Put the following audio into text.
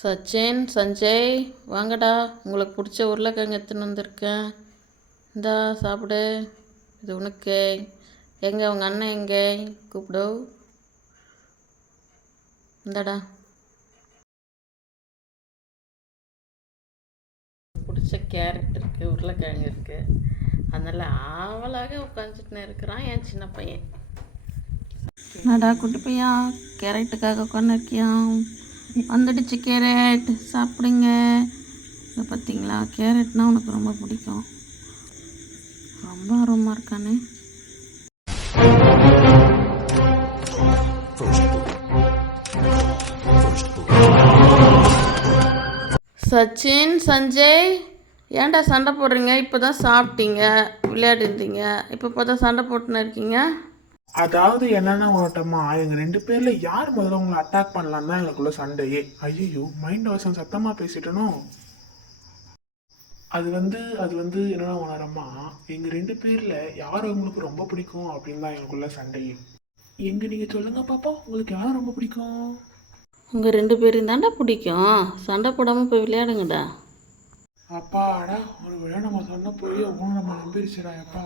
சச்சின், சஞ்சய், வாங்கடா. உங்களுக்கு பிடிச்ச உருளைக்கிழங்கு எடுத்துன்னு வந்திருக்கேன். இந்தா சாப்பிடு. இது உனக்கு. எங்கே உங்கள் அண்ணன் எங்கே? கூப்பிடு. இந்தாடா. பிடிச்ச கேரட் இருக்குது, உருளைக்கிழங்கு இருக்குது. அதனால் ஆவலாக உட்காந்துட்டுன்னு இருக்கிறான் என் சின்ன பையன். என்னடா குட்டி பையா, கேரட்டுக்காக உட்காந்துருக்கியா? வந்துடுச்சு கேரட், சாப்பிடுங்க. இது பார்த்தீங்களா, கேரட்னால் உனக்கு ரொம்ப பிடிக்கும். ரொம்ப ஆர்வமாக இருக்கானே. சச்சின், சஞ்சய், ஏன்டா சண்டை போடுறீங்க? இப்போ தான் சாப்பிட்டீங்க, விளையாடிருந்தீங்க, இப்போ பார்த்தா சண்டை போட்டுன்னு இருக்கீங்க. அதாவது என்னன்னா ஓட்டமா எங்க 2 பேர்ல யார் முதல்ல உங்களை அட்டாக் பண்ணலாம் தான் எங்களுக்குள்ள சண்டையே. ஐயோ, மைண்ட் வாசம் சத்தமா பேசிட்டனோ. அது வந்து என்னன்னா உணரமா, எங்க 2 பேர்ல யார் உங்களுக்கு ரொம்ப பிடிக்கும் அப்படின்னு தான் எங்களுக்குள்ள சண்டையே. நீங்க சொல்லுங்க பாப்பா, உங்களுக்கு யார் ரொம்ப பிடிக்கும்? உங்கள் 2 பேரும் தாண்டா பிடிக்கும். சண்டை போடாமல் போய் விளையாடுங்கடா. அப்பாடா, ஒரு வேளை நம்ம சொன்ன போய் உங்களை நம்ம நம்பிருச்சுடா அப்பா.